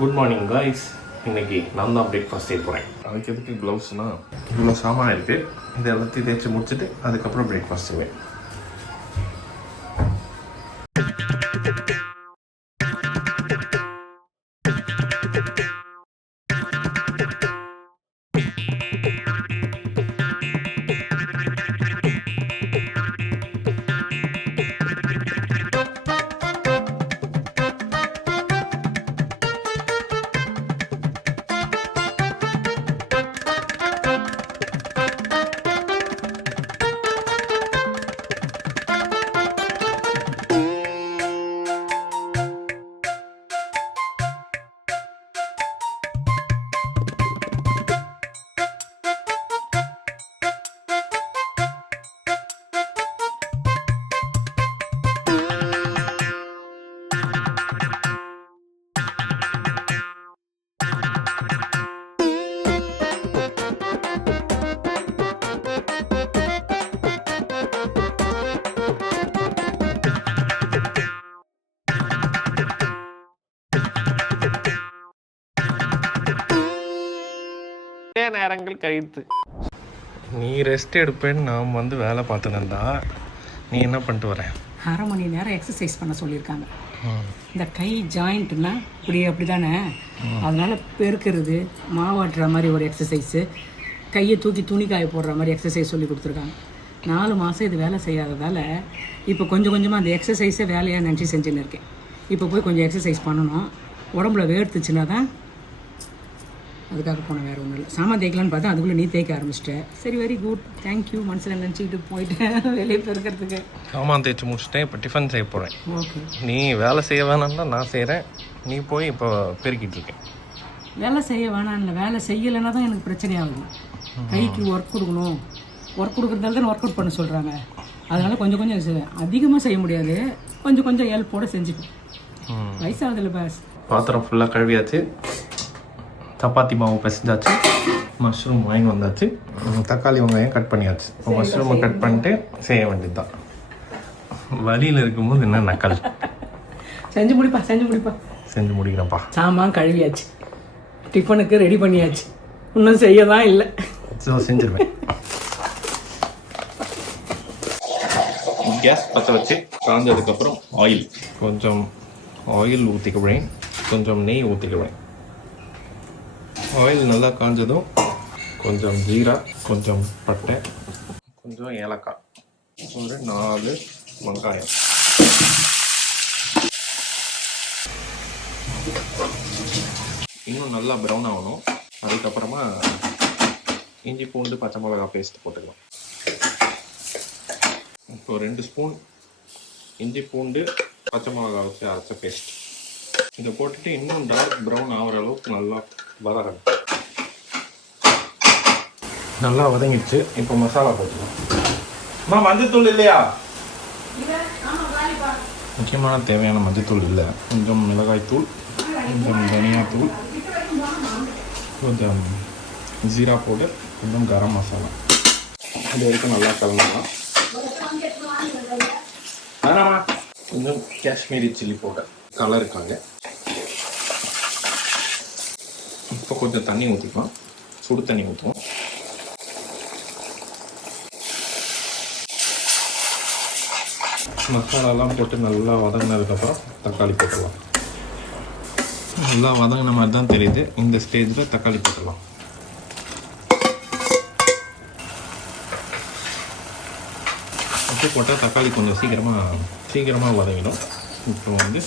Good morning guys. இன்றைக்கி நான் தான் பிரேக்ஃபாஸ்ட் செய்ய போகிறேன். அதுக்கு எதுக்கு க்ளவுஸ்னால் இவ்வளோ சாமான் இருக்குது. இதை எல்லாத்தையும் தேய்ச்சி முடிச்சுட்டு அதுக்கப்புறம் பிரேக்ஃபாஸ்ட் செய்வேன். நேரங்கள் கழித்து நீ ரெஸ்ட் எடுப்பேன்னு நாம் வந்து வேலை பார்த்துனந்தா நீ என்ன பண்ணிட்டு வர? அரை மணி நேரம் எக்ஸசைஸ் பண்ண சொல்லியிருக்காங்க. இந்த கை ஜாயிண்ட்னா அப்படி தானே, அதனால் பெருக்கிறது மாவாட்டுற மாதிரி ஒரு எக்ஸசைஸு, கையை தூக்கி துணி காய போடுற மாதிரி எக்ஸசைஸ் சொல்லி கொடுத்துருக்காங்க. 4 மாதம் இது வேலை செய்யாததால் இப்போ கொஞ்சம் கொஞ்சமாக அந்த எக்ஸசைஸை வேலையாக நினச்சி செஞ்சுன்னு இருக்கேன். இப்போ போய் கொஞ்சம் எக்ஸசைஸ் பண்ணணும். உடம்புல வேர்த்துச்சுன்னா தான் அதுக்காக போனேன், வேறு ஒன்றும் இல்லை. சாமான் தேய்க்கலான்னு பார்த்தா அதுக்குள்ளே நீ தேய்க்க ஆரம்பிச்சிட்டேன். சரி, வெரி குட், தேங்க்யூ. மனசில் நினச்சிக்கிட்டு போயிட்டேன் வெளியே பெருக்கிறதுக்கு. சாமான் தேய்ச்சி முடிச்சுட்டேன். இப்போ டிஃபன் செய்ய போகிறேன். ஓகே, நீ வேலை செய்ய வேணாம்னா நான் செய்கிறேன், நீ போய் இப்போ பெருக்கிட்டு இருக்கேன். வேலை செய்ய வேணாம் இல்லை, வேலை செய்யலைன்னா தான் எனக்கு பிரச்சனை ஆகுது. கைக்கு ஒர்க் கொடுக்கணும், ஒர்க் கொடுக்குறதால தான் ஒர்க் அவுட் பண்ண சொல்கிறாங்க. அதனால் கொஞ்சம் கொஞ்சம் அதிகமாக செய்ய முடியாது, கொஞ்சம் கொஞ்சம் ஹெல்ப்போடு செஞ்சுக்கும். வயசாகுதில்ல பாஸ். பாத்திரம் ஃபுல்லாக கழுவியாச்சு, சப்பாத்தி மாவு பிசைஞ்சாச்சு, மஷ்ரூம் வாங்கி வந்தாச்சு, தக்காளி வெங்காயம் கட் பண்ணியாச்சு. இப்போ மஷ்ரூமை கட் பண்ணிட்டு செய்ய வேண்டியது தான். வழியில் இருக்கும்போது என்ன நக்கல். செஞ்சு முடிப்பா செஞ்சு முடிக்கிறேன்ப்பா. சாமான் கழுவியாச்சு, டிஃபனுக்கு ரெடி பண்ணியாச்சு, இன்னும் செய்ய தான் இல்லை. செஞ்சிருவேன். கேஸ் பற்ற வச்சு காஞ்சதுக்கப்புறம் கொஞ்சம் ஆயில் ஊற்றிக்குவேன், கொஞ்சம் நெய் ஊற்றிக்குவேன். ஆயில் நல்லா காஞ்சதும் கொஞ்சம் ஜீரா, கொஞ்சம் பட்டை, கொஞ்சம் ஏலக்காய், ஒரு 4 வெங்காயம், இன்னும் நல்லா ப்ரௌன் ஆகணும். அதுக்கப்புறமா இஞ்சி பூண்டு பச்சை மிளகா பேஸ்ட் போட்டுக்கலாம். இப்போ 2 ஸ்பூன் இஞ்சி பூண்டு பச்சை மிளகா வச்சு அரைச்ச பேஸ்ட் இதை போட்டுட்டு இன்னும் டார்க் ப்ரௌன் ஆகிற அளவுக்கு நல்லா வதங்கணும். நல்லா வதங்கிடுச்சு. இப்போ மசாலா போட்டுக்கலாம். மஞ்சத்தூள் இல்லையா? முக்கியமான தேவையான மஞ்சத்தூள் இல்லை. கொஞ்சம் மிளகாய்த்தூள், கொஞ்சம் தனியாத்தூள், கொஞ்சம் ஜீரா பவுடர், கொஞ்சம் கரம் மசாலா. இது வரைக்கும் நல்லா கலந்துக்கலாம். கொஞ்சம் காஷ்மீரி சில்லி பவுடர் கலருக்காங்க. இப்போ கொஞ்சம் தண்ணி ஊற்றிக்கலாம், சுடு தண்ணி ஊற்றுவோம். மசாலாலாம் போட்டு நல்லா வதங்கினதுக்கப்புறம் தக்காளி போட்டுடலாம். நல்லா வதங்கின மாதிரி தான் தெரியுது. இந்த ஸ்டேஜில் தக்காளி போட்டுடலாம். உப்பு போட்டால் தக்காளி கொஞ்சம் சீக்கிரமாக வதங்கிடும். இப்போ வந்து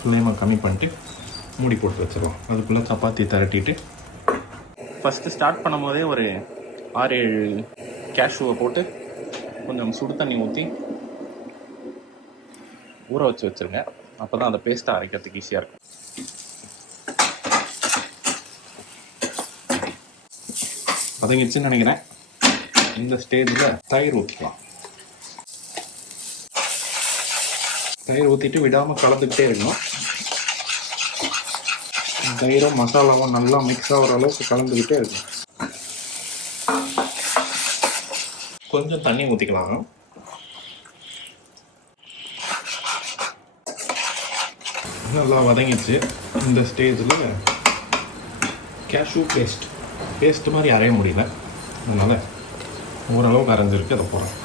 ஃப்ளேமை கம்மி பண்ணிட்டு மூடி போட்டு வச்சிடலாம். அதுக்குள்ளே சப்பாத்தி திரட்டிட்டு ஃபஸ்ட்டு ஸ்டார்ட் பண்ணும் போதே ஒரு 6-7 கேஷ்யூவை போட்டு கொஞ்சம் சுடு தண்ணி ஊற்றி ஊற வச்சு வச்சுருங்க. அப்போ தான் அந்த பேஸ்ட்டை அரைக்கிறதுக்கு ஈஸியாக இருக்கும். வதங்கிடுச்சுன்னு நினைக்கிறேன். இந்த ஸ்டேஜில் தயிர் ஊற்றிக்கலாம். தயிர் ஊற்றிட்டு விடாமல் கலந்துக்கிட்டே இருக்கணும். தயிரும் மசாலாவும் நல்லா மிக்ஸ் ஆகிற அளவுக்கு கலந்துக்கிட்டே இருக்கணும். கொஞ்சம் தண்ணி ஊற்றிக்கலாம். நல்லா வதங்கிடுச்சு. இந்த ஸ்டேஜில் கேஷ்யூ பேஸ்ட் மாதிரி அரைய முடியல, அதனால் ஓரளவுக்கு அரைஞ்சிருக்கு. அதை போகிறேன்.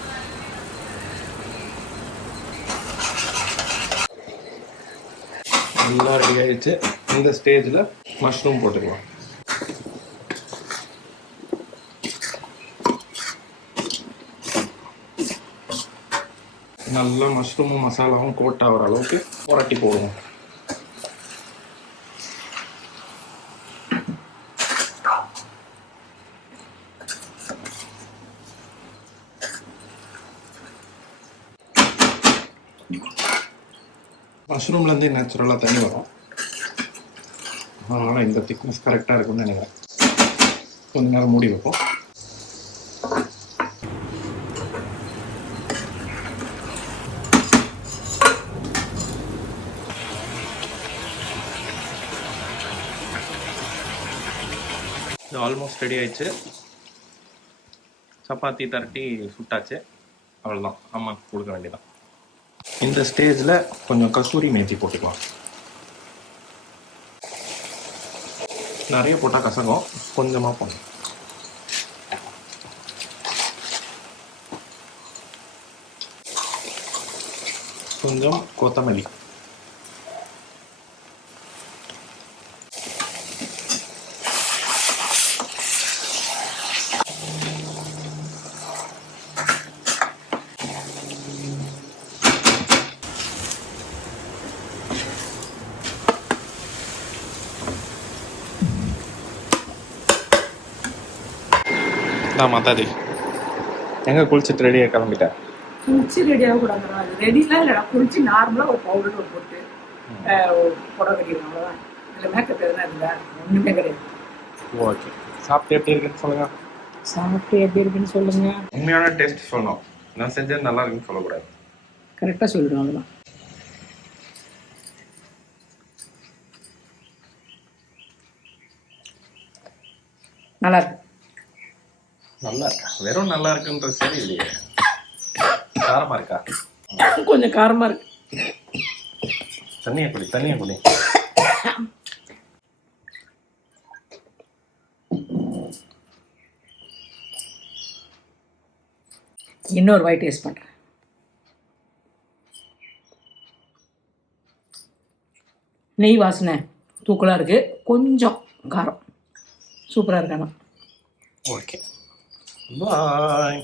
நல்லா ரெடி ஆகிடுச்சு. இந்த ஸ்டேஜில் மஷ்ரூம் போட்டுக்கலாம். நல்லா மஷ்ரூமும் மசாலாவும் கோட் ஆகிற அளவுக்கு புரட்டி போடுவோம். மஷ்ரூம்லேருந்து நேச்சுரலாக தண்ணி வரும், அதனால் இந்த திக்னஸ் கரெக்டாக இருக்குன்னு நினைக்கிறேன். கொஞ்ச நேரம் மூடி வைப்போம். இது ஆல்மோஸ்ட் ரெடி ஆயிடுச்சு. சப்பாத்தி தரட்டி சுட்டாச்சு. அவ்வளோதான், அம்மாவுக்கு கொடுக்க வேண்டியதான். இந்த ஸ்டேஜில் கொஞ்சம் கஸ்தூரி மேத்தி போட்டுக்கலாம். நிறைய போட்டால் கசங்கும், கொஞ்சமாக போடணும். கொஞ்சம் கொத்தமல்லி. நான் மாத்தாதி எங்கே குளிச்சுட்டு ரெடியாக கிளம்பிட்டேன். குளிச்சு ரெடியாக கூடாது, அது ரெடிலாம் இல்லை. குளிச்சு நார்மலாக ஒரு பவுடர் போட்டு புடவை கட்டிடுவோம், அவ்வளோதான். இதில் மேக்கப் எதுனா இருந்தா ஒன்றுமே கிடையாது. ஓகே, சாப்பிட்டு எப்படி இருக்குன்னு சொல்லுங்கள். சாப்பிட்டு எப்படி இருக்குன்னு சொல்லுங்கள். உண்மையான டேஸ்ட் சொல்லணும், நான் செஞ்சது நல்லா இருக்குன்னு சொல்லக்கூடாது. கரெக்டாக சொல்லிடுவோம், அவ்வளோதான். நல்லா இருக்கு. நல்லா இருக்கா? வெறும் நல்லா இருக்குன்றது சரி இல்லையே, காரமாக இருக்கா? கொஞ்சம் காரமாக இருக்கு. தண்ணியை குடி. இன்னொரு வாய் டேஸ்ட் பண்ணுறேன். நெய் வாசனை தூக்கலாக இருக்குது, கொஞ்சம் காரம். சூப்பராக இருக்காண்ணா. ஓகே, பாய்.